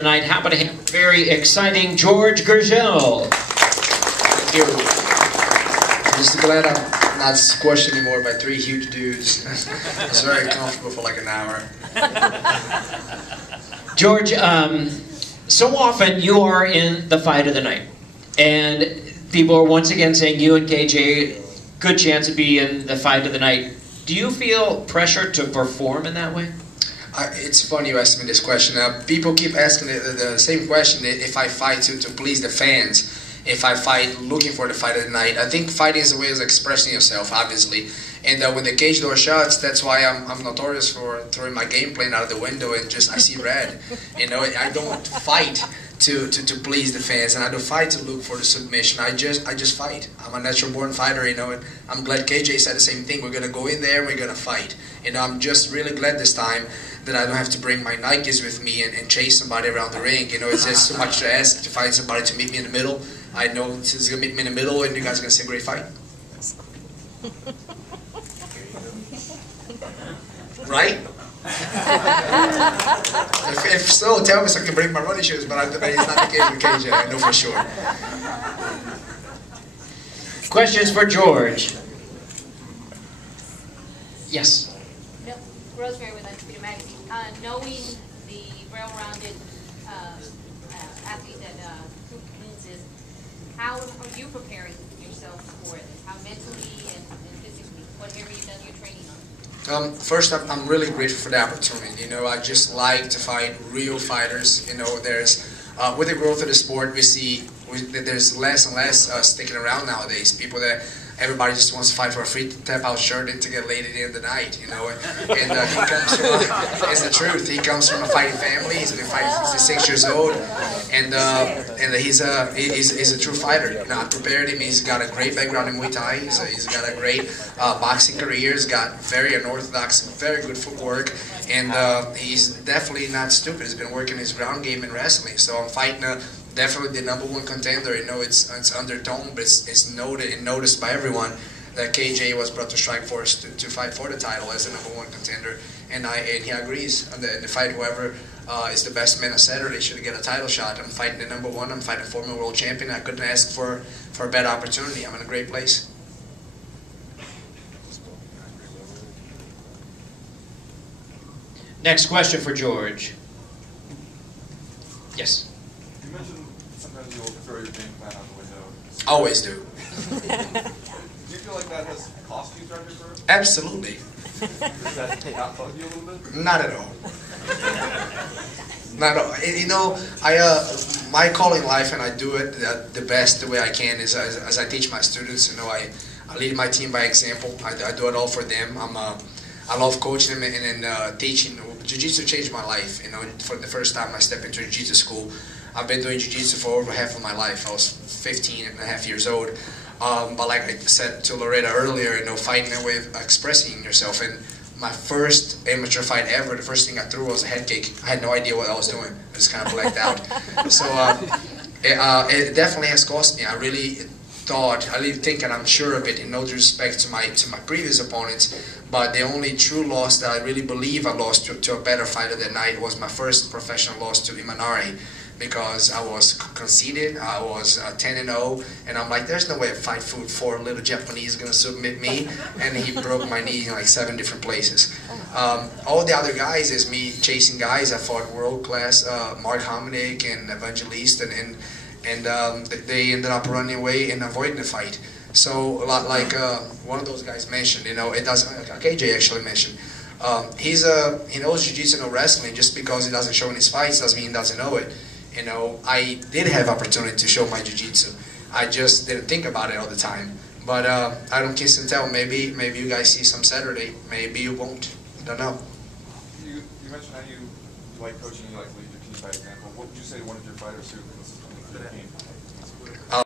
Tonight, happy to have very exciting Jorge Gurgel. Thank you. I'm just glad I'm not squished anymore by three huge dudes. I was very comfortable for like an hour. Jorge, so often you are in the fight of the night, and people are once again saying you and KJ, good chance to be in the fight of the night. Do you feel pressure to perform in that way? It's funny you asked me this question. People keep asking the same question if I fight to please the fans, if I fight looking for the fight of the night. I think fighting is a way of expressing yourself, obviously. And when the cage door shuts, that's why I'm notorious for throwing my game plan out of the window and just I see red. You know, I don't fight to please the fans, and I don't fight to look for the submission. I just fight. I'm a natural born fighter, you know, and I'm glad KJ said the same thing. We're gonna go in there and we're gonna fight. You know, I'm just really glad this time that I don't have to bring my Nikes with me and chase somebody around the ring. You know, it's just so much to ask to find somebody to meet me in the middle. I know he's gonna meet me in the middle, and you guys are gonna see a great fight. Right? if so, tell me so I can bring my running shoes, but it's not the case with KJ, I know for sure. Questions for Jorge? Yes. No, Rosemary with Undefeated Magazine. Knowing the well-rounded athlete that Coons is, how are you preparing yourself for it? How mentally and physically? What area you done your training on? First, I'm really grateful for the opportunity. You know, I just like to fight real fighters. You know, there's with the growth of the sport, we see there's less and less sticking around nowadays. People that everybody just wants to fight for a free tap-out shirt and to get laid at the end of the night. You know, and he comes from it's the truth. He comes from a fighting family. He's been fighting since he's 6 years old, and he's a true fighter. You know, I prepared him. He's got a great background in Muay Thai. He's got a great boxing career. He's got very unorthodox, very good footwork, and he's definitely not stupid. He's been working his ground game in wrestling. So I'm fighting definitely the #1 contender. You know, it's undertoned, but it's noted and noticed by everyone that KJ was brought to Strikeforce to fight for the title as the #1 contender, and he agrees. And the fight, whoever is the best man on Saturday should get a title shot. I'm fighting the #1. I'm fighting former world champion. I couldn't ask for a better opportunity. I'm in a great place. Next question for Jorge. Yes. You mentioned sometimes you'll throw your game plan out the window. Always do. Do you feel like that has cost you throughout your career? Absolutely. Does that not bug you a little bit? Not at all. Not at all. You know, my call in life, and I do it the best the way I can, is as I teach my students. You know, I lead my team by example. I do it all for them. I love coaching them and teaching. Jiu-Jitsu changed my life. You know, for the first time I stepped into Jiu-Jitsu school. I've been doing Jiu-Jitsu for over half of my life. I was 15 and a half years old. But like I said to Loretta earlier, you know, fighting a way of expressing yourself. And my first amateur fight ever, the first thing I threw was a head kick. I had no idea what I was doing. I just kind of blacked out. So it definitely has cost me. I really think, and I'm sure of it, in no disrespect to my previous opponents, but the only true loss that I really believe I lost to a better fighter that night was my first professional loss to Imanari, because I was conceited. I was 10-0, and I'm like, there's no way a 5'4" little Japanese is gonna submit me, and he broke my knee in like 7 different places. All the other guys is me chasing guys. I fought world class Mark Hominick and Evangelista, and they ended up running away and avoiding the fight. So, like one of those guys mentioned, you know, it doesn't. KJ actually mentioned, he knows Jiu-Jitsu and wrestling. Just because he doesn't show in his fights doesn't mean he doesn't know it. You know, I did have opportunity to show my Jiu-Jitsu. I just didn't think about it all the time. But I don't kiss and tell. Maybe you guys see some Saturday. Maybe you won't. I don't know. You mentioned how you like coaching. You like to lead your team by example. What would you say to one of your fighters who consistently lead the team?